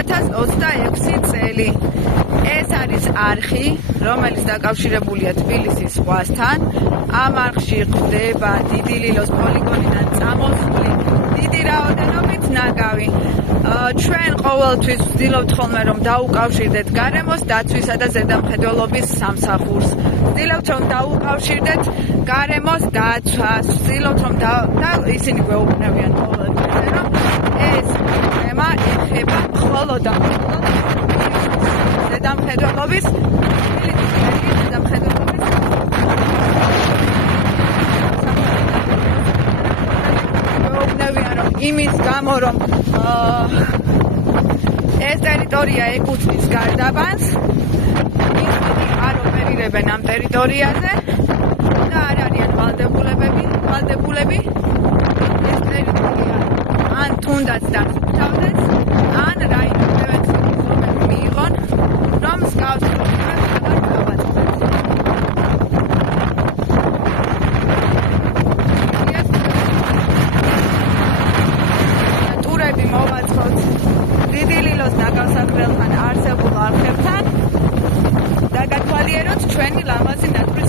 2026 წელი. ეს არის არხი, რომელიც დაკავშირებულია თბილისის ზღვასთან. ამ არხში გვხვდება დიდი ლილოს პოლიგონიდან წამოსული დიდი რაოდენობით ნაგავი. ჩვენ ყოველთვის ვცდილობთ ხოლმე რომ დაუკავშირდეთ გარემოს დაცვისა და ზედამხედველობის სამსახურს. ვცდილობთ რომ დაუკავშირდეთ გარემოს დაცვას. ვცდილობთ რომ და ისინი გვეუბნებიან ყოველთვის რომ ეს თემა ეხება მხოლოდ და მხოლოდ ზედამხედველობის იმის გამო რომ ეს ტერიტორია ეკუთვნის გარდაბანს, ისინი არ ოპერირებენ ამ ტერიტორიაზე და არ არიან ვალდებულები ეს ტერიტორია ან თუნდაც დასუფთავდეს, ან რაიმე პრევენციული ზომები მიიღონ, რომ მსგავს პრობლემას აღარ გავაწყდეს. მოვაწყოთ დიდი ლილოს ნაკავსაგრელთან არსებულ არხებთან და გათვალიეროთ ჩვენი ლამაზი ნატურა